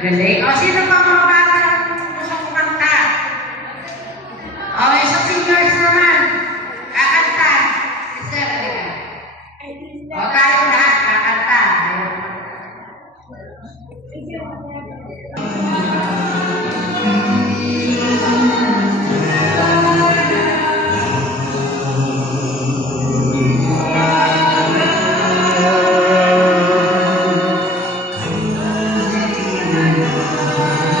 Galing. O, sino pa mga bata gusto kumanta? O, sa seniors naman. Kakanta. Sir, halika. O, tayo lahat kakanta. Thank you.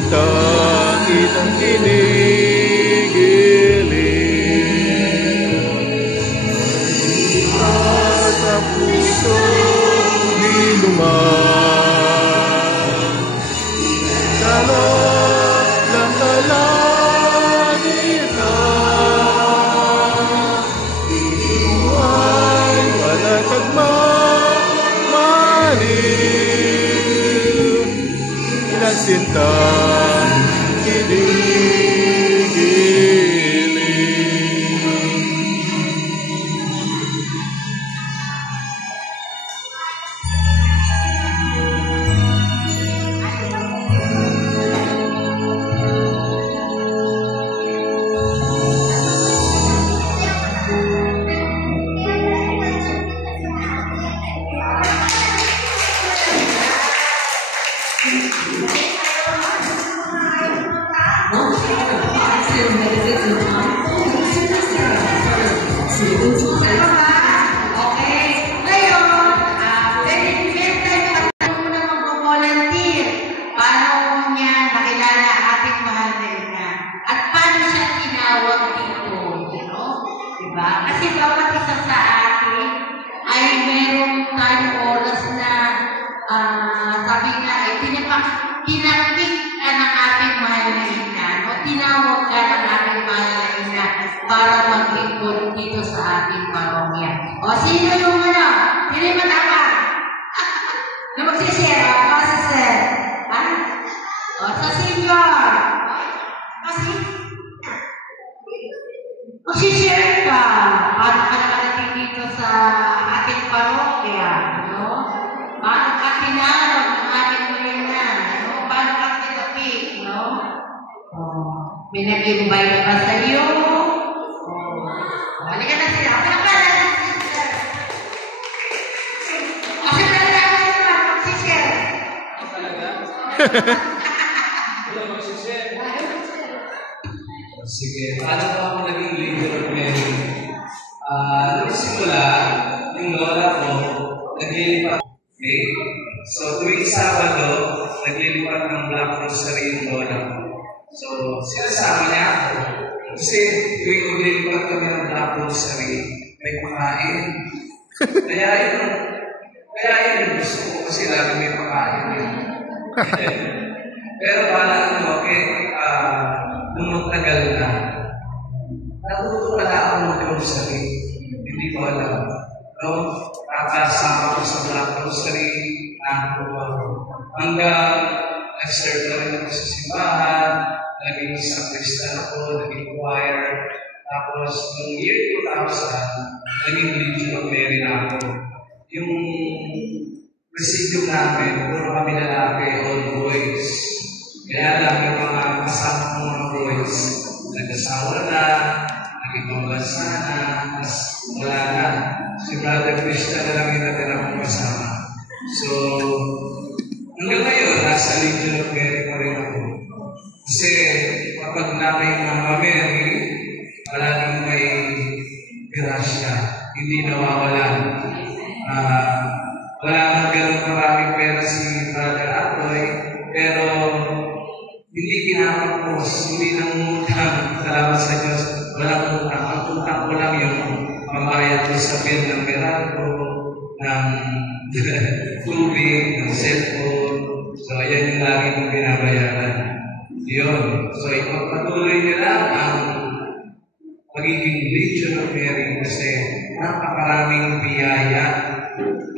sinta kitang kinigiling sa puso niluman kalot ng kalangita buhay palatag mamaliw sinta tinaktik ka ng ating mahal na ina, no? Tinawag ka ng ating mahal na ina para maglingkod dito sa ating parokya. O, sino yung ano? Sino yung matapang? Na magsishare? O, pasisir. Ha? O, sa senior. Kasi, magsishare ka. Paano ka nakarating dito sa ating parokya, no? Paano ka tinawag ng ating may nag-invite pa sa iyo. Halika na sila. Halika na pala. Kasi talaga ako naman magsishare. Talaga? Wala magsishare. Sige. Paano ba ako naging leader of Mary? Nagsimula, yung lola ko, naglilipat. Okay. So, tuwing Sabado, naglilipat ng Black Rosary yung lola ko. So, sinasabi niya ako, kasi tuwing maglilipat kami ng Black Rosary, may pakain. Kaya yun gusto ko kasi lagi may pakain yun. Pero pala nung magtagal na, natuto pala ako mag-rosary. Hindi ko alam. No? Kakasama ko sa Black Rosary, hanggang nag-serve na rin ako sa simbahan, naging sakristan ako, naging choir. Tapos, noong year 2000, naging Legion of Mary na ako. Yung presidium namin, puro kami lalaki, all boys. Kaya lang yung mga kasama ng mga boys, nag-asawa na, nag-ibang-bansa na, tapos wala na. Si Brother Krishna na lang yung natira kong kasama. So, hanggang ngayon, nasa Legion of Mary pa rin ako. Kasi kapag namay Mama Mary, palaging may grasya, hindi nawawalan. Wala nang ganun maraming pera si Brother Atoy, pero hindi kinakapos, hindi nangungutang, salamat sa Diyos, walang utang. Ang utang ko lang yung pambayad ko sa bill ng Meralco, ng tubig, ng cellphone. So, ayan yung lagi kong binabayaran. Yun. So, ipagpatuloy nila ang magiging Legion of Mary kasi napakaraming biyaya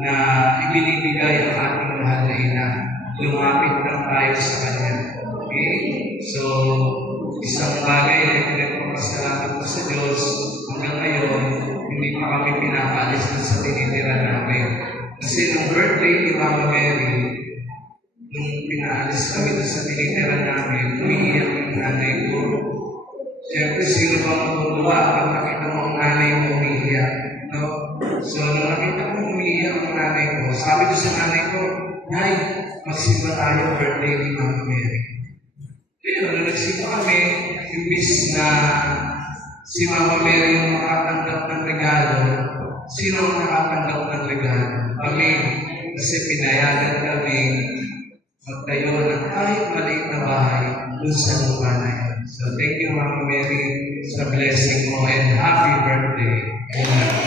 na ibinibigay ang ating mahal na ina. Lumapit lang tayo sa Kanya. Okay? So, isang bagay na pinagpapasalamat ko sa Diyos hanggang ngayon, hindi pa kami pinapaalis sa tinitira namin. Kasi nung birthday ni Mama Mary, nung pinaalis kami sa tinitira namin, umiiyak yung nanay ko. Siyempre, sino ba magagawa pag nakita mo ang nanay mo umiiyak? No? So, nung nakita ko umiiyak ang nanay ko, sabi ko sa nanay ko, Nay, magsimba tayo birthday ni Mama Mary. Kaya nung nagsimba kami, imbis na si Mama Mary yung makatanggap ng regalo, sino ang nakatanggap ng regalo? Kami, kasi pinayagan kami magtayo ng kahit maliit na bahay dun sa lupa na yun. So thank you, Mama Mary, sa blessing mo and happy birthday. Amen.